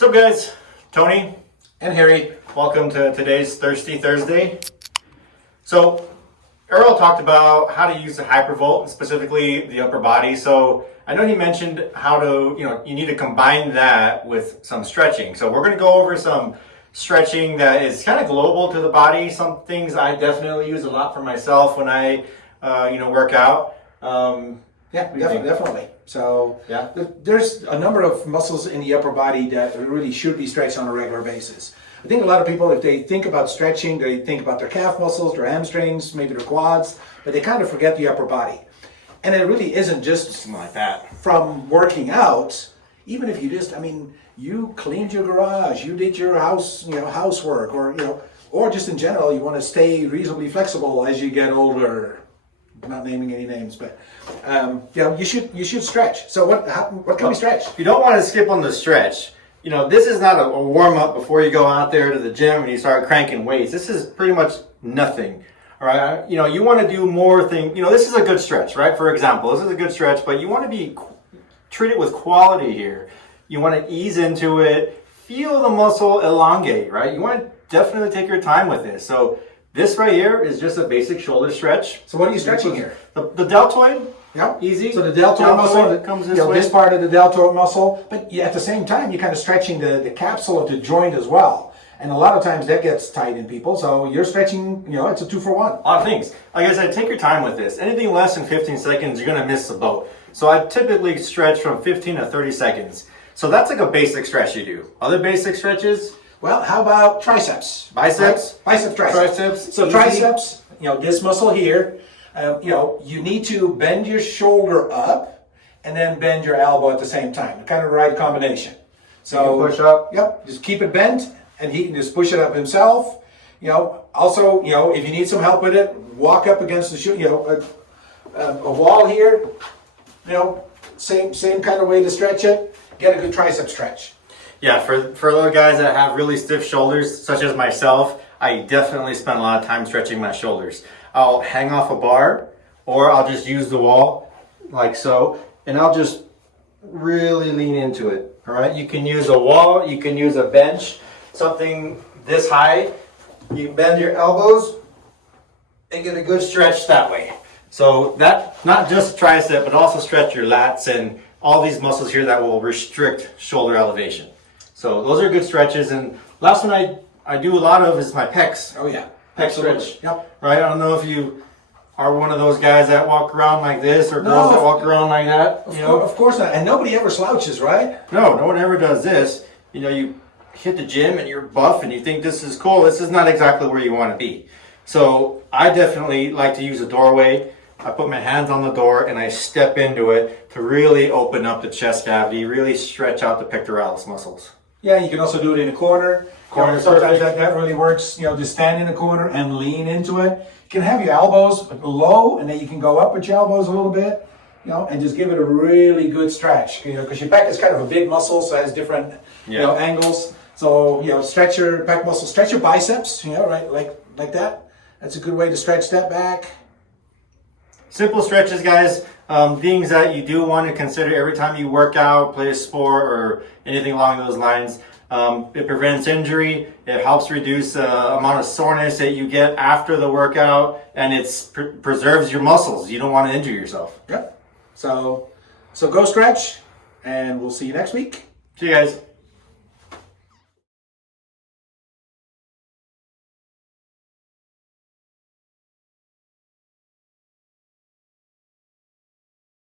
What's up, guys? Tony and Harry. Welcome to today's Thirsty Thursday. So Earl talked about how to use the hypervolt, specifically the upper body. So I know he mentioned how to, you need to combine that with some stretching. So we're going to go over some stretching that is kind of global to the body. Some things I definitely use a lot for myself when I, work out. Yeah, definitely. So yeah, there's a number of muscles in the upper body that really should be stretched on a regular basis. I think a lot of people, if they think about stretching, they think about their calf muscles, their hamstrings, maybe their quads, but they kind of forget the upper body. And it really isn't just like that. From working out. Even if you cleaned your garage, you did your housework, or just in general, you want to stay reasonably flexible as you get older. I'm not naming any names, but you should stretch. So what can we stretch? If you don't want to skip on the stretch, this is not a warm up before you go out there to the gym and you start cranking weights. This is pretty much nothing. All right, you want to do more things. This is a good stretch, right? For example, this is a good stretch, but you want to treat it with quality here. You want to ease into it, feel the muscle elongate, right? You want to definitely take your time with this. So this right here is just a basic shoulder stretch. So what are you stretching here? The deltoid. Yeah, easy. So the deltoid muscle that comes this way. This part of the deltoid muscle, but at the same time, you're kind of stretching the capsule of the joint as well. And a lot of times that gets tight in people. So you're stretching, it's a 2-for-1. A lot of things. Like I said, take your time with this. Anything less than 15 seconds, you're going to miss the boat. So I typically stretch from 15 to 30 seconds. So that's like a basic stretch you do. Other basic stretches? Well, how about triceps? Biceps? Right? Biceps, triceps. So easy. Triceps, this muscle here, you need to bend your shoulder up and then bend your elbow at the same time. Kind of the right combination. So push up. Yep. Just keep it bent and he can just push it up himself. Also, if you need some help with it, walk up against the a wall here. Same kind of way to stretch it. Get a good tricep stretch. Yeah, for the guys that have really stiff shoulders, such as myself, I definitely spend a lot of time stretching my shoulders. I'll hang off a bar, or I'll just use the wall, like so, and I'll just really lean into it, all right? You can use a wall, you can use a bench, something this high. You bend your elbows and get a good stretch that way. So that, not just tricep, but also stretch your lats and all these muscles here that will restrict shoulder elevation. So those are good stretches. And last one I do a lot of is my pecs. Oh yeah. Pec stretch. Yep. Right? I don't know if you are one of those guys that walk around like this or girls that walk around like that. Of course not. And nobody ever slouches, right? No one ever does this. You hit the gym and you're buff and you think this is cool. This is not exactly where you want to be. So I definitely like to use a doorway. I put my hands on the door and I step into it to really open up the chest cavity, really stretch out the pectoralis muscles. Yeah, you can also do it in a corner. Sometimes that really works. Just stand in a corner and lean into it. You can have your elbows low, and then you can go up with your elbows a little bit, and just give it a really good stretch. Because your pec is kind of a big muscle, so it has different, angles. So stretch your pec muscle, stretch your biceps, right, like that. That's a good way to stretch that back. Simple stretches, guys. Things that you do want to consider every time you work out, play a sport, or anything along those lines. It prevents injury. It helps reduce the amount of soreness that you get after the workout, and it preserves your muscles. You don't want to injure yourself. Yep. So go stretch, and we'll see you next week. See you guys.